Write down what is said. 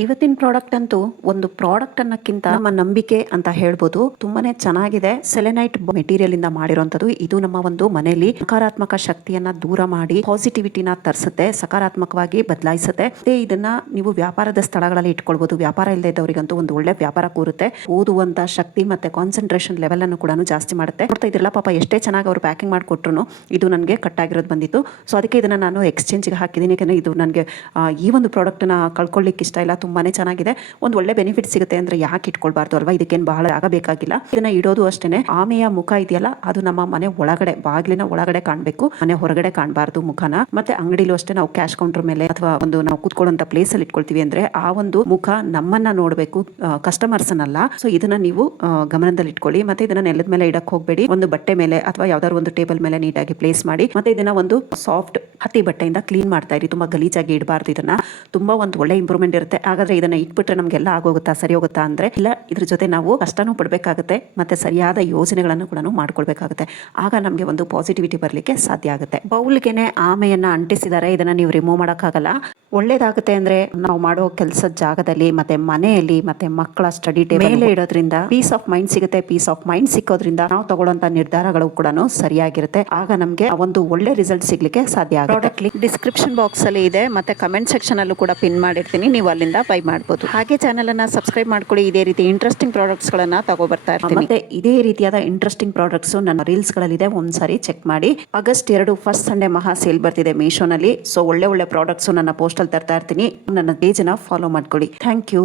ಇವತ್ತಿನ ಪ್ರಾಡಕ್ಟ್ ಅಂತೂ ಒಂದು ಪ್ರಾಡಕ್ಟ್ ಅನ್ನಕ್ಕಿಂತ ನಮ್ಮ ನಂಬಿಕೆ ಅಂತ ಹೇಳ್ಬೋದು. ತುಂಬಾನೇ ಚೆನ್ನಾಗಿದೆ. ಸೆಲೆನೈಟ್ ಮೆಟೀರಿಯಲ್ ಇಂದ ಮಾಡಿರುವಂತದ್ದು. ಇದು ನಮ್ಮ ಒಂದು ಮನೆಯಲ್ಲಿ ನಕಾರಾತ್ಮಕ ಶಕ್ತಿಯನ್ನ ದೂರ ಮಾಡಿ ಪಾಸಿಟಿವಿಟಿನ ತರಿಸುತ್ತೆ, ಸಕಾರಾತ್ಮಕವಾಗಿ ಬದಲಾಯಿಸುತ್ತೆ. ಇದನ್ನ ನೀವು ವ್ಯಾಪಾರದ ಸ್ಥಳಗಳಲ್ಲಿ ಇಟ್ಕೊಳ್ಬಹುದು. ವ್ಯಾಪಾರ ಇಲ್ಲದೆ ಇದ್ದವರಿಗಂತೂ ಒಂದು ಒಳ್ಳೆ ವ್ಯಾಪಾರ ಕೂರುತ್ತೆ. ಓದುವಂತ ಶಕ್ತಿ ಮತ್ತೆ ಕಾನ್ಸಂಟ್ರೇಷನ್ ಲೆವೆಲ್ ಅನ್ನು ಕೂಡ ಜಾಸ್ತಿ ಮಾಡುತ್ತೆ. ನೋಡ್ತಾ ಇದ್ರಲ್ಲ ಪಾಪ ಎಷ್ಟೇ ಚೆನ್ನಾಗಿ ಅವರು ಪ್ಯಾಕಿಂಗ್ ಮಾಡಿಕೊಟ್ರು ಇದು ನನಗೆ ಕಟ್ ಆಗಿರೋದು ಬಂದಿತ್ತು. ಸೊ ಅದಕ್ಕೆ ಇದನ್ನ ನಾನು ಎಕ್ಸ್ಚೇಂಜ್ಗೆ ಹಾಕಿದ್ದೀನಿ. ಯಾಕಂದ್ರೆ ಇದು ನನಗೆ ಈ ಒಂದು ಪ್ರಾಡಕ್ಟ್ ನ ಕಳ್ಕೊಳ್ಳಿಕ್ಕೆ ಇಷ್ಟ ಇಲ್ಲ. ತುಂಬಾನೇ ಚೆನ್ನಾಗಿದೆ. ಒಂದು ಒಳ್ಳೆ ಬೆನಿಫಿಟ್ ಸಿಗುತ್ತೆ ಅಂದ್ರೆ ಯಾಕೆ ಇಟ್ಕೊಳ್ಬಾರ್ದು ಅಲ್ವಾ? ಇದಕ್ಕೇನು ಬಹಳ ಆಗಬೇಕಾಗಿಲ್ಲ. ಇದನ್ನ ಇಡೋದು ಅಷ್ಟೇನೆ. ಆಮೆಯ ಮುಖ ಇದೆಯಲ್ಲ ಅದು ನಮ್ಮ ಮನೆ ಒಳಗಡೆ ಬಾಗಿಲಿನ ಒಳಗಡೆ ಕಾಣಬೇಕು, ಮನೆ ಹೊರಗಡೆ ಕಾಣಬಾರ್ದು ಮುಖನ. ಮತ್ತೆ ಅಂಗಡಿಲೂ ಅಷ್ಟೇ ನಾವು ಕ್ಯಾಶ್ ಕೌಂಟರ್ ಮೇಲೆ ಅಥವಾ ಒಂದು ನಾವು ಕೂತ್ಕೊಳ್ಳುವಂತ ಪ್ಲೇಸ್ ಅಲ್ಲಿ ಇಟ್ಕೊಳ್ತೀವಿ ಅಂದ್ರೆ ಆ ಒಂದು ಮುಖ ನಮ್ಮನ್ನ ನೋಡಬೇಕು, ಕಸ್ಟಮರ್ಸ್ ಅನ್ನಲ್ಲ. ಸೊ ಇದನ್ನ ನೀವು ಗಮನದಲ್ಲಿ ಇಟ್ಕೊಳ್ಳಿ. ಮತ್ತೆ ಇದನ್ನ ನೆಲದ ಮೇಲೆ ಇಡಕ್ ಹೋಗಬೇಡಿ. ಒಂದು ಬಟ್ಟೆ ಮೇಲೆ ಅಥವಾ ಯಾವ್ದಾದ್ರು ಒಂದು ಟೇಬಲ್ ಮೇಲೆ ನೀಟಾಗಿ ಪ್ಲೇಸ್ ಮಾಡಿ. ಮತ್ತೆ ಇದನ್ನ ಒಂದು ಸಾಫ್ಟ್ ಹತ್ತಿ ಬಟ್ಟೆಯಿಂದ ಕ್ಲೀನ್ ಮಾಡ್ತಾ ಇರಿ. ತುಂಬಾ ಗಲೀಜಾಗಿ ಇಡಬಾರ್ದು. ಇದನ್ನ ತುಂಬಾ ಒಂದು ಒಳ್ಳೆ ಇಂಪ್ರೂವ್ಮೆಂಟ್ ಇರುತ್ತೆ. ಹಾಗಾದ್ರೆ ಇದನ್ನ ಇಟ್ಬಿಟ್ರೆ ನಮ್ಗೆಲ್ಲ ಆಗೋಗುತ್ತಾ, ಸರಿ ಹೋಗುತ್ತಾ ಅಂದ್ರೆ ಇಲ್ಲ. ಇದ್ರ ಜೊತೆ ನಾವು ಕಷ್ಟನೂ ಪಡ್ಬೇಕಾಗುತ್ತೆ, ಮತ್ತೆ ಸರಿಯಾದ ಯೋಜನೆಗಳನ್ನು ಕೂಡ ಮಾಡ್ಕೊಳ್ಬೇಕಾಗುತ್ತೆ. ಆಗ ನಮ್ಗೆ ಒಂದು ಪಾಸಿಟಿವಿಟಿ ಬರ್ಲಿಕ್ಕೆ ಸಾಧ್ಯ ಆಗುತ್ತೆ. ಬೌಲ್ಗೆನೆ ಆಮೆಯನ್ನ ಅಂಟಿಸಿದ್ದಾರೆ. ಇದನ್ನ ನೀವು ರಿಮೂವ್ ಮಾಡೋಕ್ಕಾಗಲ್ಲ. ಒಳ್ಳೇದಾಗುತ್ತೆ ಅಂದ್ರೆ ನಾವು ಮಾಡೋ ಕೆಲಸದ ಜಾಗದಲ್ಲಿ ಮತ್ತೆ ಮನೆಯಲ್ಲಿ ಮತ್ತೆ ಮಕ್ಕಳ ಸ್ಟಡಿ ಟೇಬಲ್ ಮೇಲೆ ಇಡೋದ್ರಿಂದ ಪೀಸ್ ಆಫ್ ಮೈಂಡ್ ಸಿಗುತ್ತೆ. ಪೀಸ್ ಆಫ್ ಮೈಂಡ್ ಸಿಕ್ಕೋದ್ರಿಂದ ನಾವು ತಗೊಳ್ಳೋಂತ ನಿರ್ಧಾರಗಳು ಕೂಡ ಸರಿಯಾಗಿರುತ್ತೆ. ಆಗ ನಮ್ಗೆ ಒಂದು ಒಳ್ಳೆ ರಿಸಲ್ಟ್ ಸಿಗ್ಲಿಕ್ಕೆ ಸಾಧ್ಯ ಆಗುತ್ತೆ. ಪ್ರಾಡಕ್ಟ್ ಲಿಂಕ್ ಡಿಸ್ಕ್ರಿಪ್ಷನ್ ಬಾಕ್ಸ್ ಅಲ್ಲಿ ಇದೆ, ಮತ್ತೆ ಕಮೆಂಟ್ ಸೆಕ್ಷನ್ ಅಲ್ಲೂ ಕೂಡ ಪಿನ್ ಮಾಡಿರ್ತೀನಿ. ನೀವು ಅಲ್ಲಿಂದ ಬೈ ಮಾಡಬಹುದು. ಹಾಗೆ ಚಾನೆಲ್ ಅನ್ನ ಸಬ್ಸ್ಕ್ರೈಬ್ ಮಾಡ್ಕೊಳ್ಳಿ. ಇದೇ ರೀತಿ ಇಂಟ್ರೆಸ್ಟಿಂಗ್ ಪ್ರಾಡಕ್ಟ್ಸ್ ಗಳನ್ನ ತಗೋ ಬರ್ತಾ ಇರ್ತೀನಿ. ಮತ್ತೆ ಇದೇ ರೀತಿಯಾದ ಇಂಟ್ರೆಸ್ಟಿಂಗ್ ಪ್ರಾಡಕ್ಟ್ಸ್ ನನ್ನ ರೀಲ್ಸ್ ಗಳಲ್ಲಿದೆ, ಒಂದ್ಸಾರಿ ಚೆಕ್ ಮಾಡಿ. ಆಗಸ್ಟ್ 2 ಫಸ್ಟ್ ಸಂಡೇ ಮಹಾ ಸೇಲ್ ಬರ್ತಿದೆ ಮೀಶೋನಲ್ಲಿ. ಸೊ ಒಳ್ಳೆ ಒಳ್ಳೆ ಪ್ರಾಡಕ್ಟ್ಸ್ ನನ್ನ ಪೋಸ್ಟ್ ಅಲ್ಲಿ ತರ್ತಾ ಇರ್ತೀನಿ. ನನ್ನ ಪೇಜ್ ನ ಫಾಲೋ ಮಾಡ್ಕೊಳ್ಳಿ. Thank you.